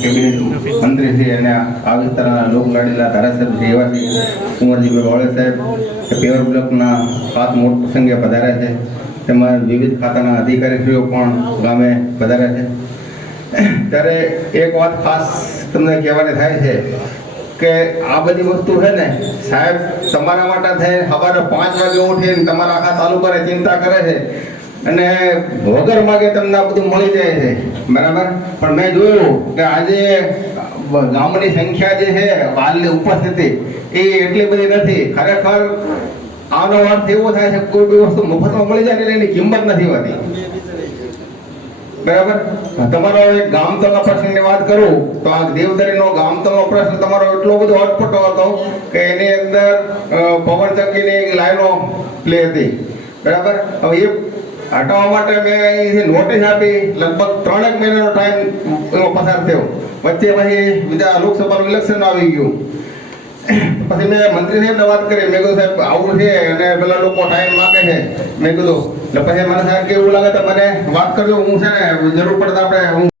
Cabinet મંત્રી છે અને આ વિસ્તારના લોકલાડીલા ધારાસભ્યશ્રી એવાથી કુંવરજીભાઈ વાળે સાહેબ કે પેવર બ્લોકના ખાસ મોટ પ્રસંગે પધાર્યા છે. તેમાં વિવિધ ખાતાના અધિકારીશ્રીઓ પણ ગામે પધાર્યા છે. ત્યારે એક વાત ખાસ તમને કહેવાની થાય છે કે આ બધી વસ્તુ છે ને, સાહેબ, તમારા માટે થઈ સવારે પાંચ વાગે ઉઠીને તમારા આખા તાલુકાને ચિંતા કરે છે. અને વગર માગે તમને બધું મળી જાય છે. બરાબર? પણ મેં જોયું કે આજે ગામની સંખ્યા જે છે હાલની ઉપસ્થિતિ, એ એટલી બધી નથી. ખરેખર આનો અર્થ એવો થાય છે કોઈ બી વસ્તુ મફતમાં મળી જાય એટલે એની કિંમત નથી હોતી. બરાબર? તમારો એક ગામતળના પ્રશ્નની વાત કરું, તો આ દેવદરીનો ગામતળનો પ્રશ્ન તમારો એટલો બધો અટપટો હતો કે એની અંદર પવનચક્કીની એક લાઈનો પ્લે હતી. બરાબર? હવે એ હટાવવા માટે મેં અહીંથી નોટિસ આપી, લગભગ ત્રણેક મહિનાનો ટાઈમ એનો પસાર થયો. વચ્ચે પછી બીજા લોકસભાનું ઇલેક્શન આવી ગયું. પછી મેં મંત્રી સાહેબને વાત કરી. મેં કીધું, સાહેબ, આવું છે અને પેલા લોકો ટાઈમ માગે છે. મેં કીધું, એટલે પછી મને સાહેબ કેવું લાગે તો મને વાત કરજો. હું છે ને જરૂર પડતા આપણે હું